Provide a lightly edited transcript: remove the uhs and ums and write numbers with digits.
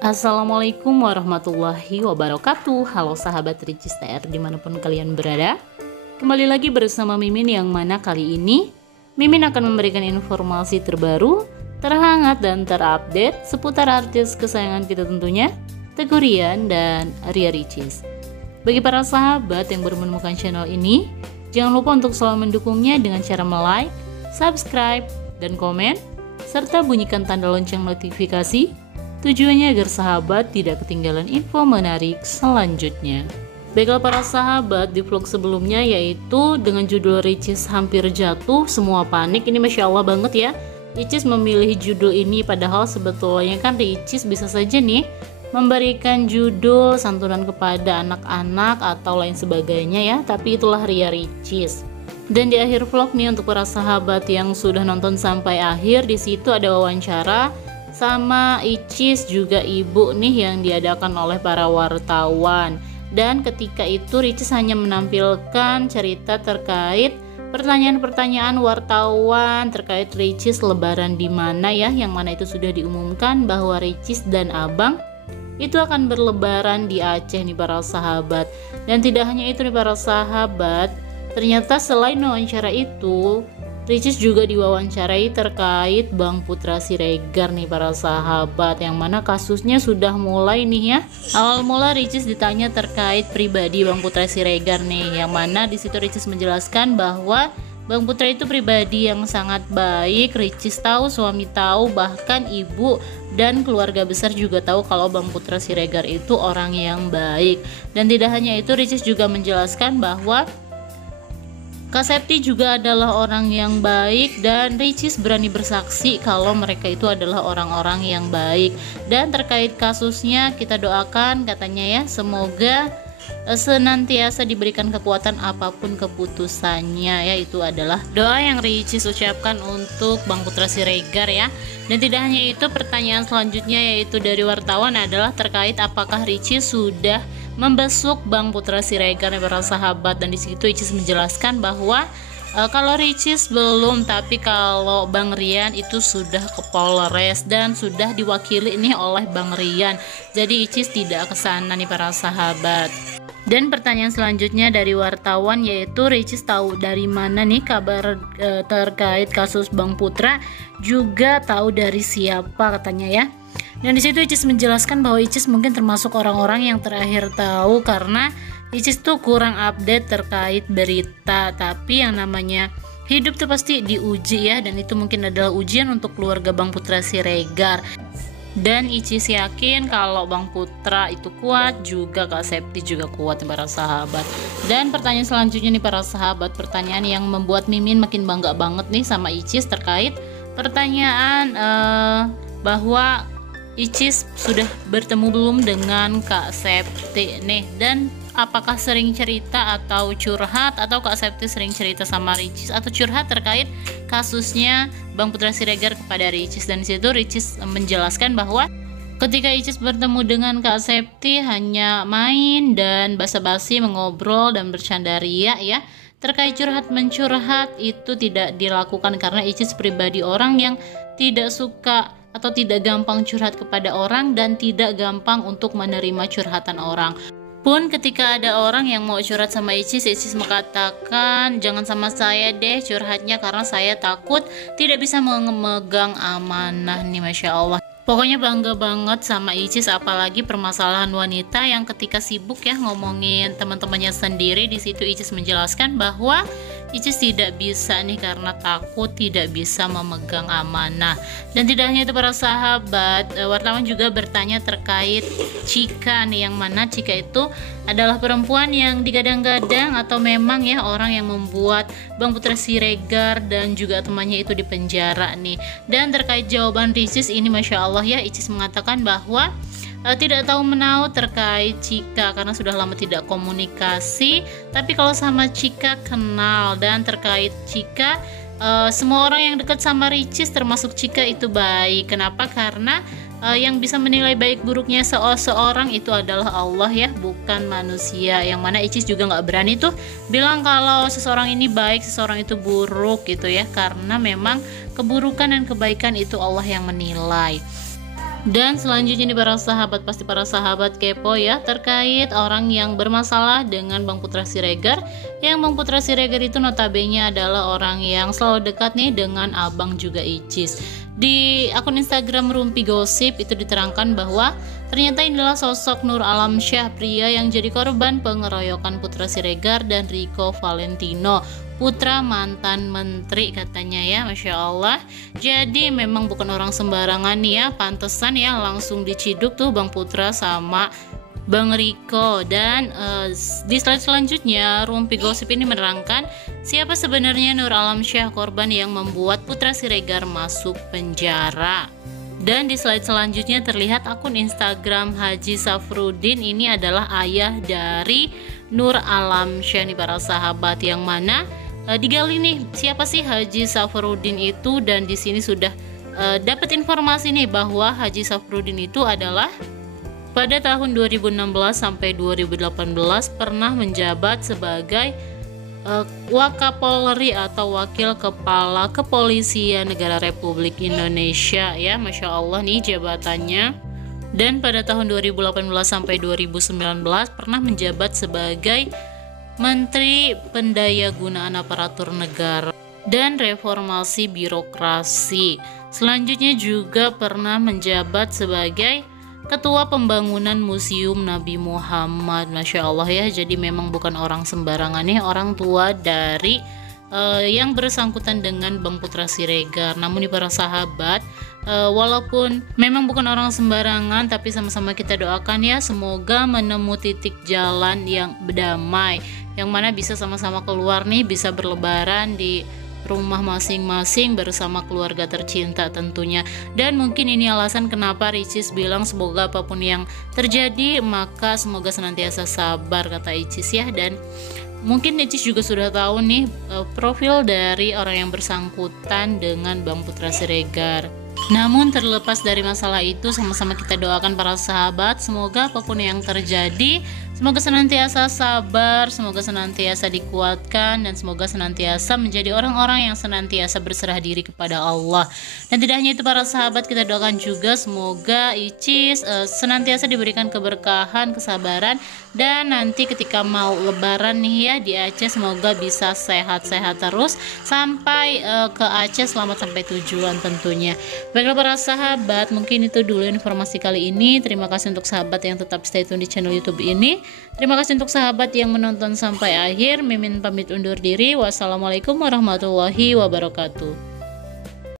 Assalamualaikum warahmatullahi wabarakatuh. Halo sahabat Ricis TR dimanapun kalian berada. Kembali lagi bersama Mimin, yang mana kali ini Mimin akan memberikan informasi terbaru, terhangat dan terupdate seputar artis kesayangan kita tentunya, Teguh Ryan dan Ria Ricis. Bagi para sahabat yang baru menemukan channel ini, jangan lupa untuk selalu mendukungnya dengan cara like, subscribe, dan komen, serta bunyikan tanda lonceng notifikasi. Tujuannya agar sahabat tidak ketinggalan info menarik selanjutnya. Baiklah para sahabat, di vlog sebelumnya yaitu dengan judul Ricis hampir jatuh, semua panik. Ini Masya Allah banget ya, Ricis memilih judul ini, padahal sebetulnya kan Ricis bisa saja nih memberikan judul santunan kepada anak-anak atau lain sebagainya ya, tapi itulah Ria Ricis. Dan di akhir vlog nih, untuk para sahabat yang sudah nonton sampai akhir, di situ ada wawancara sama Icis juga ibu nih yang diadakan oleh para wartawan. Dan ketika itu Ricis hanya menampilkan cerita terkait pertanyaan-pertanyaan wartawan terkait Ricis lebaran di mana ya, yang mana itu sudah diumumkan bahwa Ricis dan Abang itu akan berlebaran di Aceh nih para sahabat. Dan tidak hanya itu nih para sahabat, ternyata selain wawancara itu, Ricis juga diwawancarai terkait Bang Putra Siregar nih para sahabat, yang mana kasusnya sudah mulai nih ya. Awal mula Ricis ditanya terkait pribadi Bang Putra Siregar nih, yang mana di situ Ricis menjelaskan bahwa Bang Putra itu pribadi yang sangat baik. Ricis tahu, suami tahu, bahkan ibu dan keluarga besar juga tahu kalau Bang Putra Siregar itu orang yang baik. Dan tidak hanya itu, Ricis juga menjelaskan bahwa Kak Septi juga adalah orang yang baik, dan Ricis berani bersaksi kalau mereka itu adalah orang-orang yang baik. Dan terkait kasusnya kita doakan katanya ya, semoga senantiasa diberikan kekuatan apapun keputusannya ya. Itu adalah doa yang Ricis ucapkan untuk Bang Putra Siregar ya. Dan tidak hanya itu, pertanyaan selanjutnya yaitu dari wartawan adalah terkait apakah Ricis sudah membesuk Bang Putra Siregar para sahabat. Dan disitu Ricis menjelaskan bahwa kalau Ricis belum, tapi kalau Bang Rian itu sudah ke Polres dan sudah diwakili nih oleh Bang Rian. Jadi Ricis tidak ke sana nih para sahabat. Dan pertanyaan selanjutnya dari wartawan yaitu Ricis tahu dari mana nih kabar terkait kasus Bang Putra, juga tahu dari siapa katanya ya. Dan di situ Ricis menjelaskan bahwa Ricis mungkin termasuk orang-orang yang terakhir tahu, karena Ricis tuh kurang update terkait berita. Tapi yang namanya hidup tuh pasti diuji ya, dan itu mungkin adalah ujian untuk keluarga Bang Putra Siregar. Dan Ricis yakin kalau Bang Putra itu kuat, juga Kak Septi juga kuat para sahabat. Dan pertanyaan selanjutnya nih para sahabat, pertanyaan yang membuat Mimin makin bangga banget nih sama Ricis, terkait pertanyaan bahwa Ricis sudah bertemu belum dengan Kak Septi nih, dan apakah sering cerita atau curhat, atau Kak Septi sering cerita sama Ricis atau curhat terkait kasusnya Bang Putra Siregar kepada Ricis. Dan disitu Ricis menjelaskan bahwa ketika Ricis bertemu dengan Kak Septi hanya main dan basa-basi, mengobrol dan bercanda ria ya. Terkait curhat mencurhat itu tidak dilakukan, karena Ricis pribadi orang yang tidak suka atau tidak gampang curhat kepada orang, dan tidak gampang untuk menerima curhatan orang. Pun ketika ada orang yang mau curhat sama Ricis mengatakan, jangan sama saya deh curhatnya, karena saya takut tidak bisa memegang amanah nih Masya Allah. Pokoknya bangga banget sama Ricis, apalagi permasalahan wanita yang ketika sibuk ya ngomongin teman-temannya sendiri. Di situ Ricis menjelaskan bahwa Ricis tidak bisa nih karena takut tidak bisa memegang amanah. Dan tidak hanya itu para sahabat, wartawan juga bertanya terkait Cika nih, yang mana Cika itu adalah perempuan yang digadang-gadang atau memang ya orang yang membuat Bang Putra Siregar dan juga temannya itu dipenjara nih. Dan terkait jawaban Ricis ini Masya Allah ya, Ricis mengatakan bahwa tidak tahu menahu terkait Cika karena sudah lama tidak komunikasi, tapi kalau sama Cika kenal. Dan terkait Cika, semua orang yang dekat sama Ricis termasuk Cika itu baik. Kenapa? Karena yang bisa menilai baik buruknya seorang itu adalah Allah ya, bukan manusia. Yang mana Ricis juga nggak berani tuh bilang kalau seseorang ini baik, seseorang itu buruk gitu ya, karena memang keburukan dan kebaikan itu Allah yang menilai. Dan selanjutnya nih para sahabat, pasti para sahabat kepo ya terkait orang yang bermasalah dengan Bang Putra Siregar. Yang Bang Putra Siregar itu notabene adalah orang yang selalu dekat nih dengan abang juga Icis. Di akun Instagram Rumpi Gosip itu diterangkan bahwa ternyata inilah sosok Nur Alamsyah, pria yang jadi korban pengeroyokan Putra Siregar dan Rico Valentino, putra mantan menteri katanya ya, Masya Allah. Jadi memang bukan orang sembarangan nih ya, pantesan ya langsung diciduk tuh Bang Putra sama Bang Rico. Dan di slide selanjutnya Rumpi Gosip ini menerangkan siapa sebenarnya Nur Alamsyah, korban yang membuat Putra Siregar masuk penjara. Dan di slide selanjutnya terlihat akun Instagram Haji Safrudin, ini adalah ayah dari Nur Alamsyah nih para sahabat, yang mana digali nih siapa sih Haji Safrudin itu. Dan di sini sudah dapat informasi nih bahwa Haji Safrudin itu adalah pada tahun 2016 sampai 2018 pernah menjabat sebagai Wakapolri atau Wakil Kepala Kepolisian Negara Republik Indonesia ya, Masya Allah nih jabatannya. Dan pada tahun 2018 sampai 2019 pernah menjabat sebagai Menteri Pendayagunaan Aparatur Negara dan Reformasi Birokrasi. Selanjutnya juga pernah menjabat sebagai Ketua Pembangunan Museum Nabi Muhammad, Masya Allah ya. Jadi memang bukan orang sembarangan nih, orang tua dari yang bersangkutan dengan Bang Putra Siregar. Namun nih para sahabat, walaupun memang bukan orang sembarangan, tapi sama-sama kita doakan ya, semoga menemu titik jalan yang berdamai, yang mana bisa sama-sama keluar nih, bisa berlebaran di rumah masing-masing bersama keluarga tercinta tentunya. Dan mungkin ini alasan kenapa Icis bilang semoga apapun yang terjadi maka semoga senantiasa sabar, kata Icis ya. Dan mungkin Icis juga sudah tahu nih profil dari orang yang bersangkutan dengan Bang Putra Siregar. Namun terlepas dari masalah itu, sama-sama kita doakan para sahabat, semoga apapun yang terjadi, semoga senantiasa sabar, semoga senantiasa dikuatkan, dan semoga senantiasa menjadi orang-orang yang senantiasa berserah diri kepada Allah. Dan tidak hanya itu para sahabat, kita doakan juga semoga Icis senantiasa diberikan keberkahan, kesabaran, dan nanti ketika mau lebaran nih ya di Aceh, semoga bisa sehat-sehat terus sampai ke Aceh, selamat sampai tujuan tentunya. Baiklah para sahabat, mungkin itu dulu informasi kali ini. Terima kasih untuk sahabat yang tetap stay tune di channel YouTube ini. Terima kasih untuk sahabat yang menonton sampai akhir. Mimin pamit undur diri. Wassalamualaikum warahmatullahi wabarakatuh.